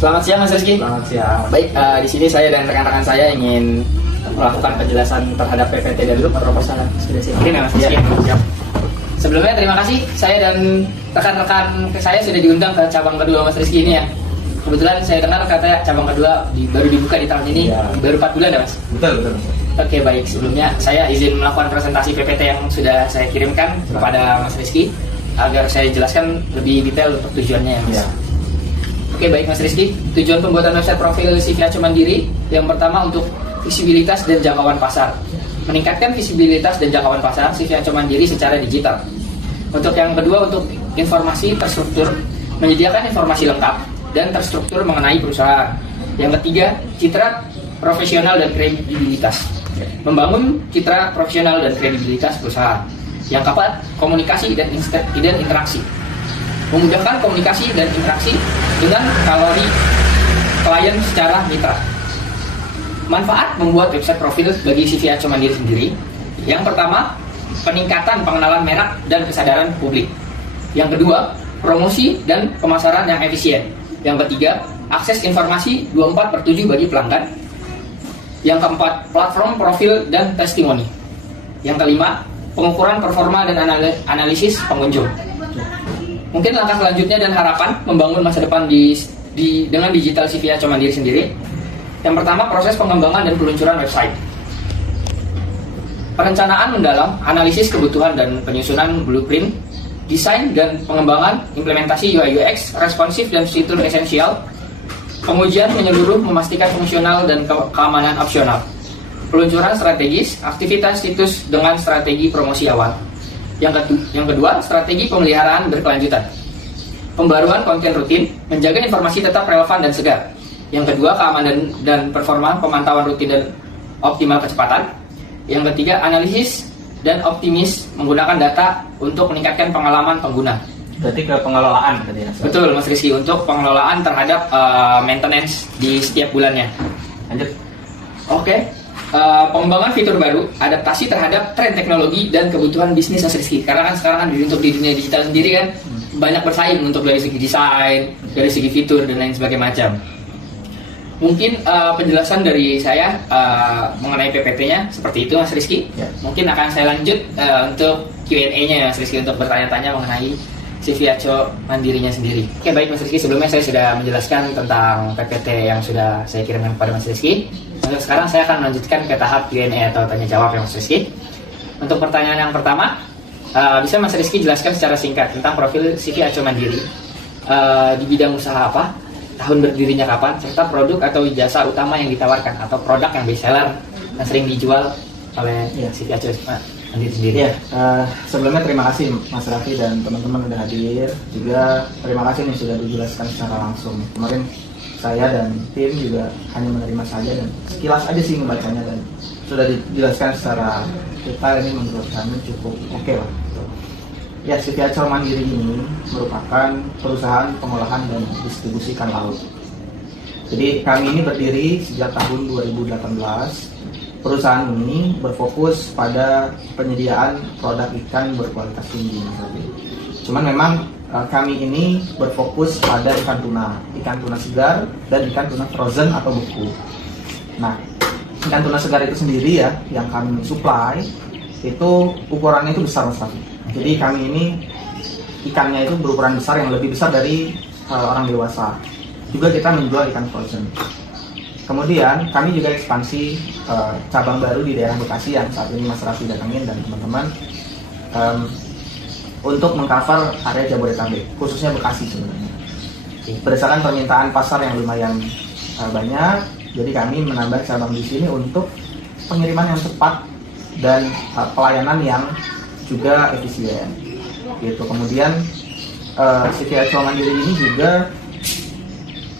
Selamat siang Mas Rizky. Selamat siang. Baik, di sini saya dan rekan-rekan saya ingin melakukan penjelasan terhadap PPT dan dulu proposal sudah siap. Ini Mas Rizky. Siap. Sebelumnya terima kasih saya dan rekan-rekan saya sudah diundang ke cabang kedua Mas Rizky ini ya. Kebetulan saya dengar katanya cabang kedua baru dibuka di tahun ini, Ya. baru 4 bulan ya Mas? Betul. Oke baik, sebelumnya saya izin melakukan presentasi PPT yang sudah saya kirimkan kepada Mas Rizky agar saya jelaskan lebih detail untuk tujuannya ya Mas. Ya. Oke baik Mas Rizky, tujuan pembuatan website profil CV Aco Mandiri yang pertama untuk visibilitas dan jangkauan pasar. Meningkatkan visibilitas dan jangkauan pasar CV Aco Mandiri secara digital. Untuk yang kedua untuk informasi terstruktur, menyediakan informasi lengkap dan terstruktur mengenai perusahaan. Yang ketiga, citra profesional dan kredibilitas. Membangun citra profesional dan kredibilitas perusahaan. Yang keempat, komunikasi dan interaksi. Memudahkan komunikasi dan interaksi dengan klien secara mitra. Manfaat membuat website profil bagi CV Aco Mandiri sendiri. Yang pertama, peningkatan pengenalan merek dan kesadaran publik. Yang kedua, promosi dan pemasaran yang efisien. Yang ketiga, akses informasi 24/7 bagi pelanggan. Yang keempat, platform profil dan testimoni. Yang kelima, pengukuran performa dan analisis pengunjung. Mungkin langkah selanjutnya dan harapan membangun masa depan dengan digital CV Aco Mandiri sendiri. Yang pertama, proses pengembangan dan peluncuran website. Perencanaan mendalam, analisis kebutuhan dan penyusunan blueprint, desain dan pengembangan, implementasi UI UX, responsif dan fitur esensial, pengujian menyeluruh memastikan fungsional dan keamanan opsional, peluncuran strategis, aktivitas situs dengan strategi promosi awal. Yang kedua, strategi pemeliharaan berkelanjutan, pembaruan konten rutin, menjaga informasi tetap relevan dan segar. Yang kedua, keamanan dan performa, pemantauan rutin dan optimal kecepatan. Yang ketiga, analisis dan optimis menggunakan data untuk meningkatkan pengalaman pengguna. Berarti ke pengelolaan tadi ya. Betul Mas Rizky, untuk pengelolaan terhadap maintenance di setiap bulannya. Lanjut. Oke. Pengembangan fitur baru, adaptasi terhadap tren teknologi dan kebutuhan bisnis Mas Rizky. Karena kan sekarang kan untuk di dunia digital sendiri kan banyak bersaing untuk dari segi desain, dari segi fitur dan lain sebagainya macam. Mungkin penjelasan dari saya mengenai PPT-nya seperti itu Mas Rizky. Ya. Mungkin akan saya lanjut untuk Q&A-nya Mas Rizky untuk bertanya-tanya mengenai CV Aco Mandirinya sendiri. Oke baik Mas Rizky, sebelumnya saya sudah menjelaskan tentang PPT yang sudah saya kirimkan kepada Mas Rizky. Untuk sekarang saya akan melanjutkan ke tahap Q&A atau tanya jawab ya Mas Rizky. Untuk pertanyaan yang pertama, bisa Mas Rizky jelaskan secara singkat tentang profil CV Aco Mandiri, di bidang usaha apa, tahun berdirinya kapan, serta produk atau jasa utama yang ditawarkan atau produk yang best seller yang sering dijual oleh CV Aco Mandiri sendiri. Iya, sebelumnya terima kasih Mas Raffi dan teman-teman udah hadir. Juga terima kasih nih sudah dijelaskan secara langsung. Kemarin saya dan tim juga hanya menerima saja dan sekilas aja sih membacanya dan sudah dijelaskan secara detail. Ini menurut kami cukup oke lah. Ya, CV Aco Mandiri ini merupakan perusahaan pengolahan dan distribusi ikan laut. Jadi kami ini berdiri sejak tahun 2018. Perusahaan ini berfokus pada penyediaan produk ikan berkualitas tinggi. Cuman memang kami ini berfokus pada ikan tuna segar dan ikan tuna frozen atau beku. Nah, ikan tuna segar itu sendiri ya, yang kami supply itu ukurannya itu besar sekali. Jadi kami ini ikannya itu berukuran besar yang lebih besar dari orang dewasa. Juga kita menjual ikan frozen. Kemudian kami juga ekspansi cabang baru di daerah Bekasi yang saat ini Mas Raffi datangin dan teman-teman untuk mengcover area Jabodetabek, khususnya Bekasi sebenarnya. Berdasarkan permintaan pasar yang lumayan banyak, jadi kami menambah cabang di sini untuk pengiriman yang cepat dan pelayanan yang juga efisien. Gitu. Kemudian CV Aco Mandiri ini juga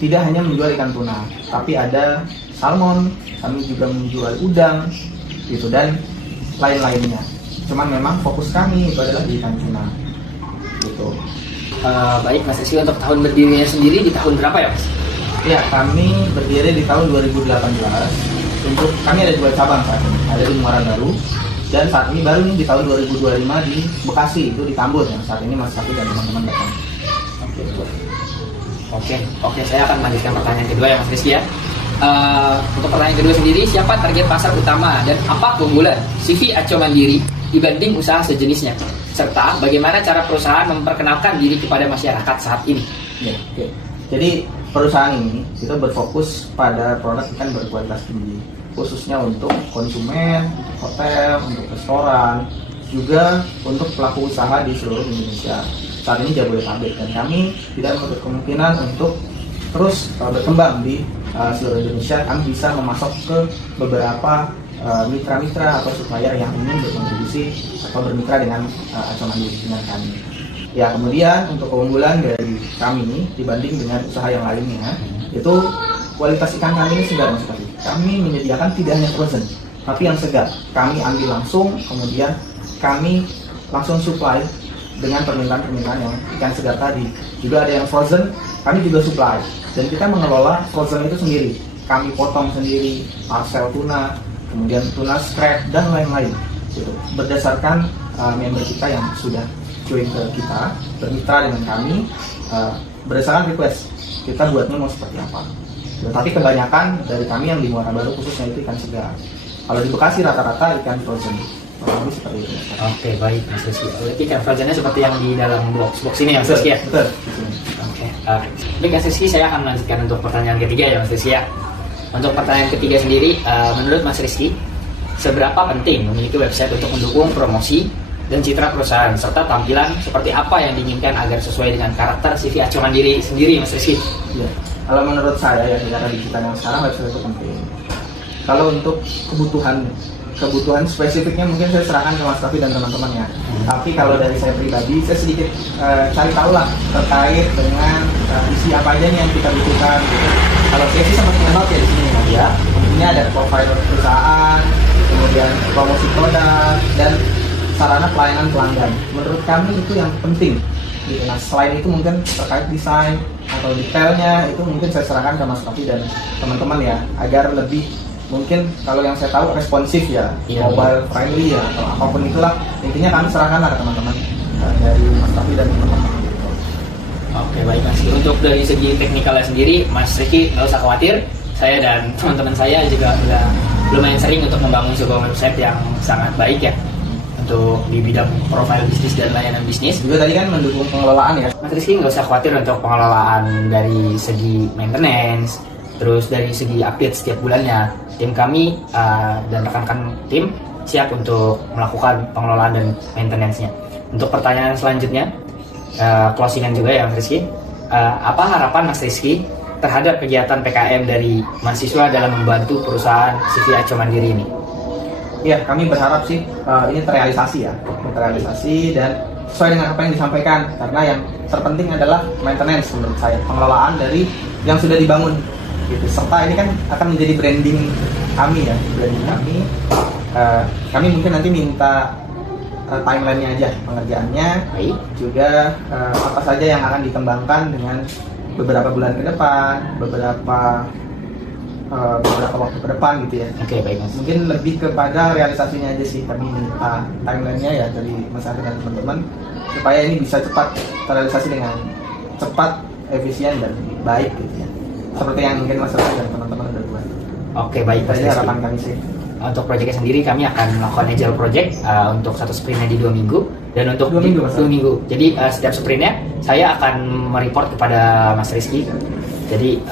tidak hanya menjual ikan tuna, tapi ada salmon, kami juga menjual udang, gitu, dan lain-lainnya. Cuman memang fokus kami itu adalah di ikan tuna, gitu. Baik Mas Rizky, untuk tahun berdirinya sendiri di tahun berapa ya Mas? Ya, kami berdiri di tahun 2018. Untuk kami ada 2 cabang saat ini, ada di Muara Baru dan saat ini baru nih di tahun 2025 di Bekasi, itu di Tambun yang saat ini Mas Raffi dan teman-teman datang. Oke, Oke, saya akan melanjutkan pertanyaan kedua ya Mas Rizky ya. Untuk pertanyaan kedua sendiri, siapa target pasar utama dan apa keunggulan CV Aco Mandiri dibanding usaha sejenisnya? Serta bagaimana cara perusahaan memperkenalkan diri kepada masyarakat saat ini? Ya, oke. Jadi perusahaan ini kita berfokus pada produk ikan berkualitas tinggi, khususnya untuk konsumen, untuk hotel, untuk restoran, juga untuk pelaku usaha di seluruh Indonesia. Saat ini Jabodetabek, dan kami tidak menutup kemungkinan untuk terus berkembang di seluruh Indonesia. Kami bisa memasok ke beberapa mitra-mitra atau supplier yang ingin berkontribusi atau bermitra dengan Aco Mandiri dengan kami. Ya, kemudian untuk keunggulan dari kami dibanding dengan usaha yang lainnya, itu kualitas ikan kami ini segar Mas Raffi. Kami menyediakan tidak hanya frozen, tapi yang segar. Kami ambil langsung, kemudian kami langsung supply dengan permintaan-permintaan yang ikan segar tadi. Juga ada yang frozen, kami juga supply. Dan kita mengelola frozen itu sendiri. Kami potong sendiri, parcel tuna, kemudian tuna scrap, dan lain-lain. Gitu. Berdasarkan member kita yang sudah join ke kita, bermitra dengan kami, berdasarkan request, kita buatnya mau seperti apa. Tapi kebanyakan dari kami yang di Muara Baru khususnya itu ikan segar. Kalau di Bekasi rata-rata ikan frozen. Lebih seperti itu. Oke, baik Mas Rizky. Berarti ikan frozennya seperti yang di dalam box ini ya Mas Rizky ya? Betul. Oke. Baik Mas Rizky, saya akan melanjutkan untuk pertanyaan ketiga ya Mas Rizky ya. Untuk pertanyaan ketiga sendiri, menurut Mas Rizky, seberapa penting memiliki website untuk mendukung promosi dan citra perusahaan, serta tampilan seperti apa yang diinginkan agar sesuai dengan karakter CV Aco Mandiri sendiri, Mas Rizky? Ya. Kalau menurut saya ya, di era digital yang sekarang website itu penting. Kalau untuk kebutuhan spesifiknya mungkin saya serahkan ke Mas Raffi dan teman-teman ya. Tapi kalau dari saya pribadi, saya sedikit cari tahu lah terkait dengan isi apa aja yang kita butuhkan. Gitu. Kalau saya sih sempat mengenal ya di sini ya. Ini ada profil perusahaan, kemudian promosi produk, dan sarana pelayanan pelanggan. Menurut kami itu yang penting. Gitu. Nah, selain itu mungkin terkait desain atau detailnya itu mungkin saya serahkan ke Mas Raffi dan teman-teman ya, agar lebih mungkin kalau yang saya tahu responsif ya, mobile friendly ya, atau apapun itulah. Intinya kami serahkan ke teman-teman dari Mas Raffi dan teman-teman. Oke, baik Mas. Untuk dari segi teknikalnya sendiri, Mas Rizky nggak usah khawatir. Saya dan teman-teman saya juga udah lumayan sering untuk membangun sebuah website yang sangat baik ya, untuk di bidang profil bisnis dan layanan bisnis. Juga tadi kan mendukung pengelolaan ya. Mas Rizky nggak usah khawatir untuk pengelolaan dari segi maintenance, terus dari segi update setiap bulannya. Tim kami dan rekan-rekan tim siap untuk melakukan pengelolaan dan maintenance-nya. Untuk pertanyaan selanjutnya, closingan juga ya Mas Rizky. Apa harapan Mas Rizky terhadap kegiatan PKM dari mahasiswa dalam membantu perusahaan CV Aco Mandiri ini? Ya, kami berharap sih ini terrealisasi ya, dan sesuai dengan apa yang disampaikan. Karena yang terpenting adalah maintenance menurut saya, pengelolaan dari yang sudah dibangun. Gitu. Serta ini kan akan menjadi branding kami ya, kami mungkin nanti minta timeline-nya aja, pengerjaannya. Baik. Juga apa saja yang akan dikembangkan dengan beberapa bulan ke depan, beberapa waktu ke depan gitu ya. Oke, baik Mas. Mungkin lebih kepada realisasinya aja sih, kami minta timeline-nya ya dari Mas Arif dan teman-teman, supaya ini bisa cepat terrealisasi dengan cepat, efisien dan baik gitu ya. Seperti yang mungkin Mas Arif dan teman-teman udah buat. Oke, baik Mas. Itu harapan kami sih. Untuk proyeknya sendiri kami akan melakukan agile project untuk satu sprintnya di 2 minggu, dan untuk 2 minggu, 2 minggu. Jadi setiap sprintnya saya akan mereport kepada Mas Rizky. Jadi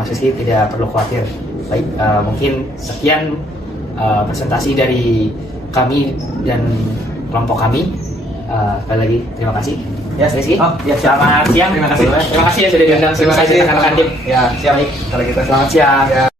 Mas Rizky tidak perlu khawatir. Baik, mungkin sekian presentasi dari kami dan kelompok kami. Sekali lagi terima kasih. Ya, Mas Rizky. Ya, Selamat siang. Terima kasih. Terima kasih ya sudah diundang. Terima kasih rekan-rekan tim. Ya, siap. Baik. Kalau kita Selamat siang. Ya.